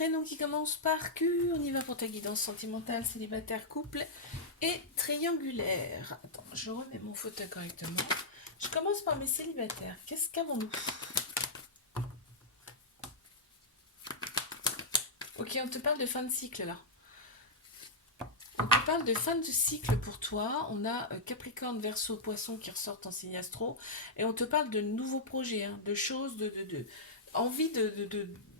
prénom qui commence par Q. On y va pour ta guidance sentimentale, célibataire, couple et triangulaire. Attends, je remets mon fauteuil correctement. Je commence par mes célibataires. Qu'est-ce qu'avons-nous? Ok, on te parle de fin de cycle là. On te parle de fin de cycle pour toi. On a Capricorne, Verseau, Poisson qui ressortent en signe astro. Et on te parle de nouveaux projets, hein, de choses, envie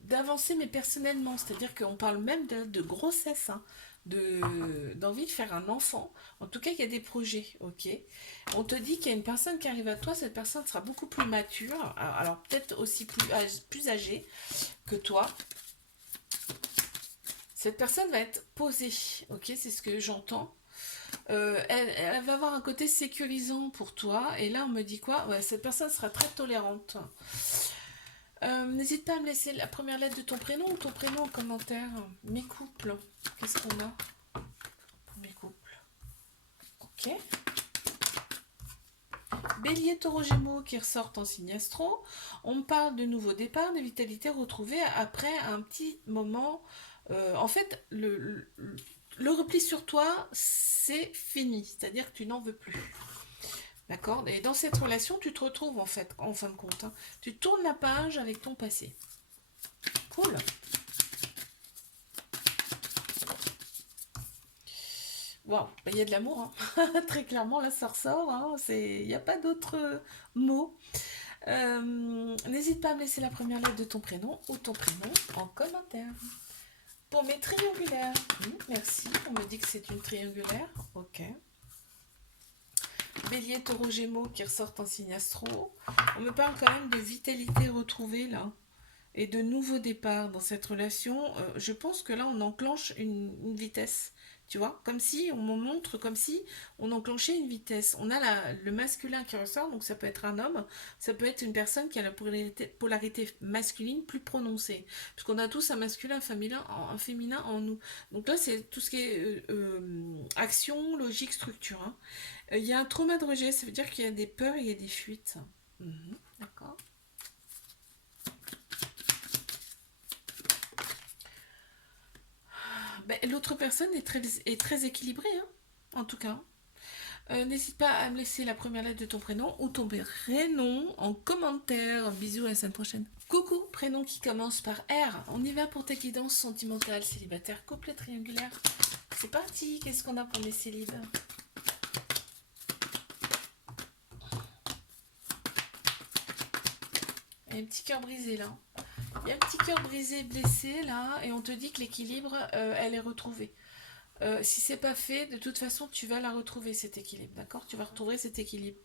d'avancer, mais personnellement. C'est-à-dire qu'on parle même de grossesse, hein, d'envie de faire un enfant. En tout cas, il y a des projets, ok. On te dit qu'il y a une personne qui arrive à toi. Cette personne sera beaucoup plus mature. Alors peut-être aussi plus âgée que toi. Cette personne va être posée, ok, c'est ce que j'entends. Elle va avoir un côté sécurisant pour toi. Et là, on me dit quoi? Ouais, cette personne sera très tolérante. N'hésite pas à me laisser la première lettre de ton prénom ou ton prénom en commentaire. Mes couples, qu'est-ce qu'on a? Mes couples. Ok. Bélier, Taureau, Gémeaux qui ressortent en signe astro. On me parle de nouveaux départs, de vitalité retrouvée après un petit moment. En fait, le repli sur toi, c'est fini. C'est-à-dire que tu n'en veux plus. D'accord? Et dans cette relation, tu te retrouves en fait, en fin de compte, hein. Tu tournes la page avec ton passé. Cool. Waouh, il y a de l'amour, hein. Très clairement, là, ça ressort, hein. Il n'y a pas d'autres mots. N'hésite pas à me laisser la première lettre de ton prénom ou ton prénom en commentaire. Pour mes triangulaires, merci. On me dit que c'est une triangulaire. Ok. Bélier, Taureau, Gémeaux qui ressortent en signe astro. On me parle quand même de vitalité retrouvée là et de nouveaux départs dans cette relation. Je pense que là on enclenche une vitesse. Tu vois, comme si on me montre, comme si on enclenchait une vitesse. On a le masculin qui ressort, donc ça peut être un homme, ça peut être une personne qui a la polarité masculine plus prononcée. Puisqu'on a tous un masculin, un féminin en nous. Donc là, c'est tout ce qui est action, logique, structure, hein. Il y a un trauma de rejet, ça veut dire qu'il y a des peurs et il y a des fuites. D'accord. Ben, l'autre personne est très équilibrée, hein, en tout cas. N'hésite pas à me laisser la première lettre de ton prénom ou ton prénom en commentaire. Bisous, à la semaine prochaine. Coucou, prénom qui commence par R. On y va pour ta guidance sentimentale, célibataire, couple et triangulaire. C'est parti, qu'est-ce qu'on a pour les célibes? Il y a un petit cœur brisé là. Il y a un petit cœur brisé, blessé là, et on te dit que l'équilibre, elle est retrouvée. Si c'est pas fait, de toute façon, tu vas la retrouver cet équilibre, d'accord? Tu vas retrouver cet équilibre.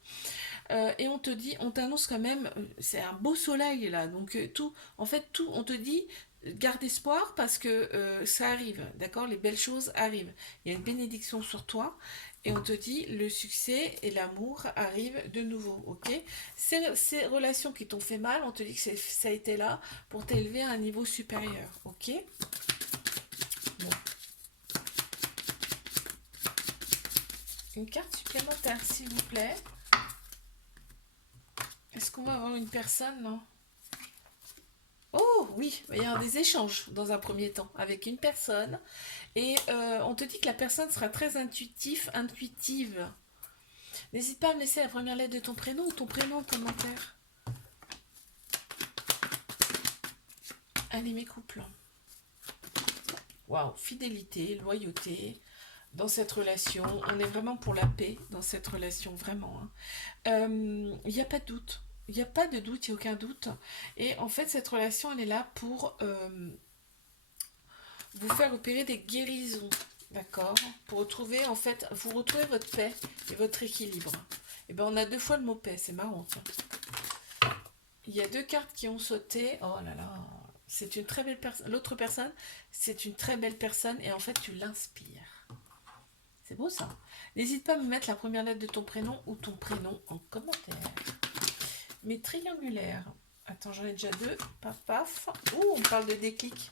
Et on te dit, on t'annonce quand même, c'est un beau soleil là, donc tout, en fait tout, on te dit, garde espoir parce que ça arrive, d'accord? Les belles choses arrivent. Il y a une bénédiction sur toi. Et on te dit, le succès et l'amour arrivent de nouveau, ok? Ces relations qui t'ont fait mal, on te dit que ça a été là pour t'élever à un niveau supérieur, ok? Bon. Une carte supplémentaire, s'il vous plaît. Est-ce qu'on va avoir une personne, non? Oh oui, il va y avoir des échanges dans un premier temps avec une personne. Et on te dit que la personne sera très intuitive. N'hésite pas à me laisser la première lettre de ton prénom ou ton prénom en commentaire. Allez, mes couples. Waouh, fidélité, loyauté dans cette relation. On est vraiment pour la paix dans cette relation, vraiment, hein. Il n'y a pas de doute. Il n'y a pas de doute, il n'y a aucun doute. Et en fait, cette relation, elle est là pour vous faire opérer des guérisons. D'accord? Pour retrouver, en fait, vous retrouvez votre paix et votre équilibre. Et ben, on a deux fois le mot paix, c'est marrant, tiens. Il y a deux cartes qui ont sauté. Oh là là, c'est une très belle personne. L'autre personne, c'est une très belle personne et en fait, tu l'inspires. C'est beau ça. N'hésite pas à me mettre la première lettre de ton prénom ou ton prénom en commentaire. Mes triangulaires. Attends, j'en ai déjà deux. Paf, paf. Ouh, on parle de déclic.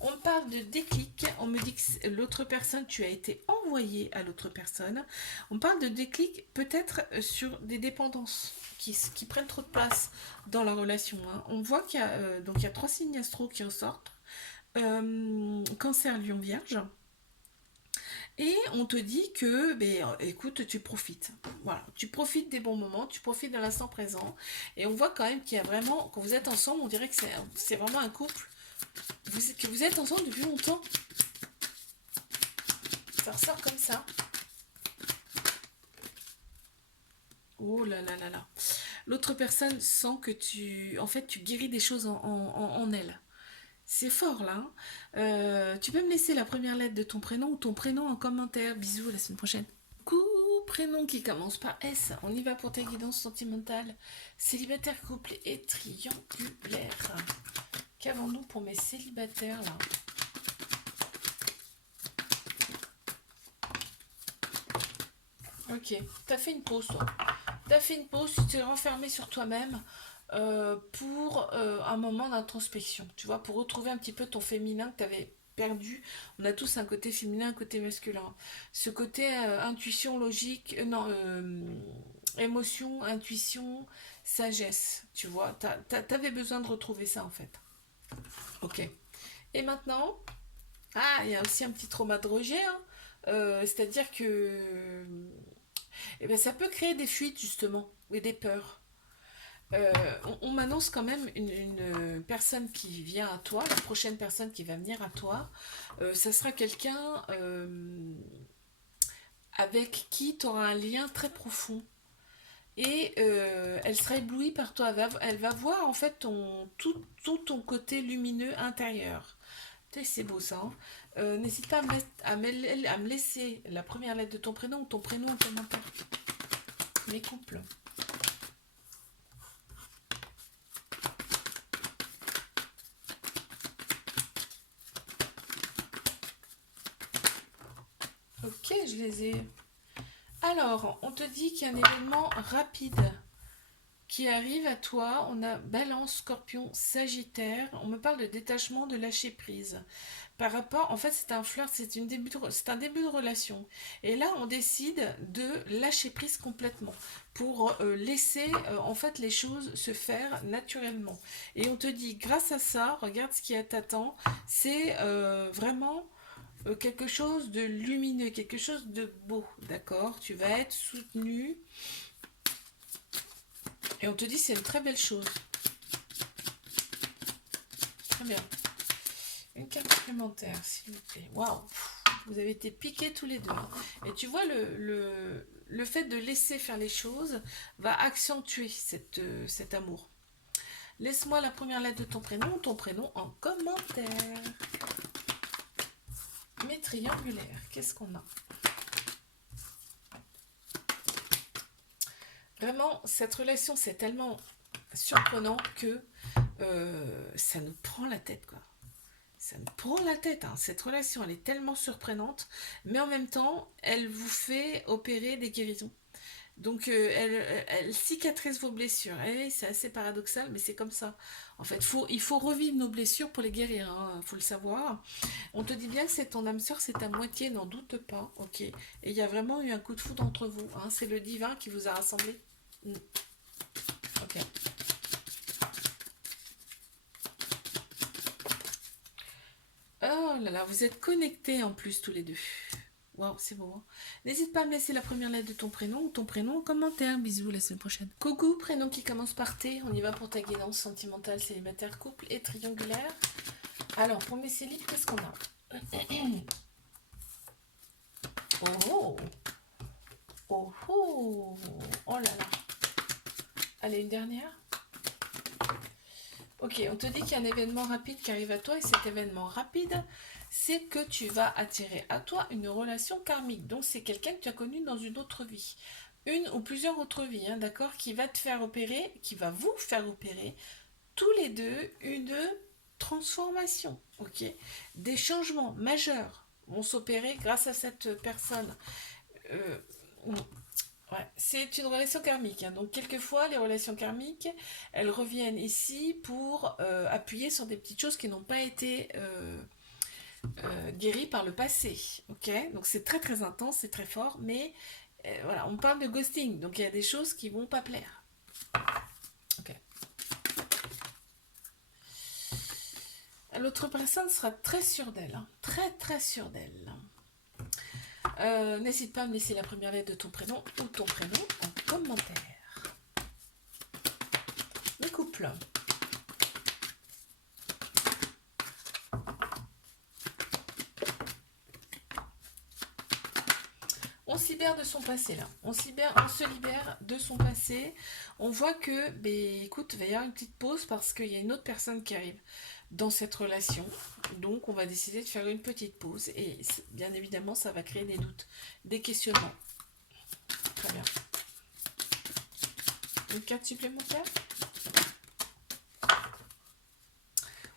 On parle de déclic. On me dit que l'autre personne, tu as été envoyé à l'autre personne. On parle de déclic peut-être sur des dépendances qui prennent trop de place dans la relation, hein. On voit qu'il y a, donc il y a trois signes astro qui ressortent. Cancer, Lion, Vierge. Et on te dit que, ben, écoute, tu profites. Voilà, tu profites des bons moments, tu profites de l'instant présent. Et on voit quand même qu'il y a vraiment, quand vous êtes ensemble, on dirait que c'est vraiment un couple, que vous êtes ensemble depuis longtemps. Ça ressort comme ça. Oh là là là là. L'autre personne sent que en fait, tu guéris des choses en elle. C'est fort là, hein. Tu peux me laisser la première lettre de ton prénom ou ton prénom en commentaire. Bisous, à la semaine prochaine. Coucou, prénom qui commence par S. On y va pour tes guidances sentimentales. Célibataire, couple et triangulaire. Qu'avons-nous pour mes célibataires là? Ok, t'as fait une pause toi. T'as fait une pause, tu t'es renfermé sur toi-même pour un moment d'introspection. Tu vois, pour retrouver un petit peu ton féminin que t'avais perdu. On a tous un côté féminin, un côté masculin. Ce côté intuition, logique, non, émotion, intuition, sagesse. Tu vois, t'avais besoin de retrouver ça en fait. Ok. Et maintenant, ah, il y a aussi un petit trauma de rejet, hein. C'est-à-dire que eh ben, ça peut créer des fuites justement, et des peurs. On m'annonce quand même une personne qui vient à toi, la prochaine personne qui va venir à toi, ça sera quelqu'un avec qui tu auras un lien très profond. Et elle sera éblouie par toi. Elle va voir en fait tout ton côté lumineux intérieur. Tu sais, c'est beau ça, hein. N'hésite pas à me laisser la première lettre de ton prénom ou ton prénom en commentaire. Les couples. Ok, je les ai. Alors, on te dit qu'il y a un événement rapide qui arrive à toi. On a Balance, Scorpion, Sagittaire. On me parle de détachement, de lâcher prise. Par rapport, en fait, c'est un flirt, c'est un début de relation. Et là, on décide de lâcher prise complètement pour laisser en fait les choses se faire naturellement. Et on te dit, grâce à ça, regarde ce qui t'attend. C'est vraiment quelque chose de lumineux, quelque chose de beau, d'accord? Tu vas être soutenu et on te dit c'est une très belle chose. Très bien. Une carte supplémentaire, s'il vous plaît. Waouh! Vous avez été piqués tous les deux, hein. Et tu vois, le fait de laisser faire les choses va accentuer cet amour. Laisse-moi la première lettre de ton prénom en commentaire. Mes triangulaires, qu'est-ce qu'on a? Vraiment, cette relation, c'est tellement surprenant que ça nous prend la tête, quoi. Ça nous prend la tête, hein. Cette relation, elle est tellement surprenante, mais en même temps, elle vous fait opérer des guérisons. Donc, elle cicatrise vos blessures. Et c'est assez paradoxal, mais c'est comme ça. En fait, il faut revivre nos blessures pour les guérir, hein, faut le savoir. On te dit bien que c'est ton âme sœur, c'est ta moitié, n'en doute pas, ok. Et il y a vraiment eu un coup de foudre entre vous, hein. C'est le divin qui vous a rassemblés. Mm. Ok. Oh là là, vous êtes connectés en plus tous les deux. Waouh, c'est beau, hein. N'hésite pas à me laisser la première lettre de ton prénom ou ton prénom en commentaire. Bisous, la semaine prochaine. Coucou, prénom qui commence par T. On y va pour ta guidance sentimentale, célibataire, couple et triangulaire. Alors, pour mes célibes, qu'est-ce qu'on a? Oh oh oh oh là là. Allez, une dernière. Ok, on te dit qu'il y a un événement rapide qui arrive à toi et cet événement rapide, c'est que tu vas attirer à toi une relation karmique. Donc c'est quelqu'un que tu as connu dans une autre vie. Une ou plusieurs autres vies, hein, d'accord, qui va te faire opérer, qui va vous faire opérer tous les deux une transformation, ok. Des changements majeurs vont s'opérer grâce à cette personne. Euh, Ouais, c'est une relation karmique, hein. Donc quelquefois, les relations karmiques, elles reviennent ici pour appuyer sur des petites choses qui n'ont pas été guéries par le passé. Ok, donc c'est très très intense, c'est très fort, mais voilà, on parle de ghosting, donc il y a des choses qui vont pas plaire. Ok. L'autre personne sera très sûre d'elle, hein. Très très sûre d'elle. N'hésite pas à me laisser la première lettre de ton prénom ou ton prénom en commentaire. Les couples. On se libère de son passé là. On se libère de son passé. On voit que, ben, écoute, il va y avoir une petite pause parce qu'il y a une autre personne qui arrive dans cette relation. Donc, on va décider de faire une petite pause. Et bien évidemment, ça va créer des doutes, des questionnements. Très bien. Une carte supplémentaire.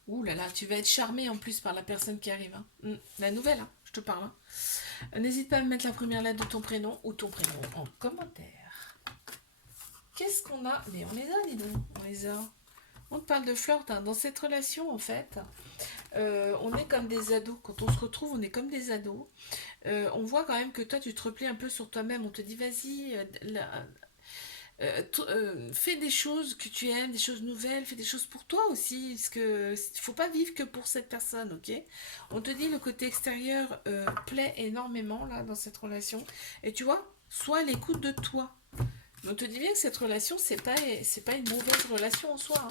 Ouh là là, tu vas être charmé en plus par la personne qui arrive. Hein. La nouvelle, hein, je te parle. Hein. N'hésite pas à me mettre la première lettre de ton prénom ou ton prénom en commentaire. Qu'est-ce qu'on a? Mais on les a, dis donc. On les a. On te parle de flirt. Hein. Dans cette relation, en fait, on est comme des ados. Quand on se retrouve, on est comme des ados. On voit quand même que toi, tu te replies un peu sur toi-même. On te dit, vas-y, fais des choses que tu aimes, des choses nouvelles, fais des choses pour toi aussi, parce que faut pas vivre que pour cette personne, ok? On te dit le côté extérieur plaît énormément là dans cette relation, et tu vois, sois à l'écoute de toi. On te dit bien que cette relation c'est pas une mauvaise relation en soi. Hein.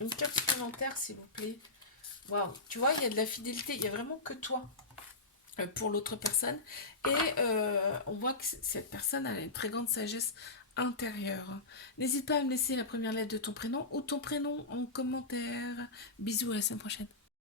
Une carte supplémentaire s'il vous plaît. Waouh, tu vois, il y a de la fidélité, il y a vraiment que toi pour l'autre personne et on voit que cette personne a une très grande sagesse intérieure. N'hésite pas à me laisser la première lettre de ton prénom ou ton prénom en commentaire. Bisous, à la semaine prochaine.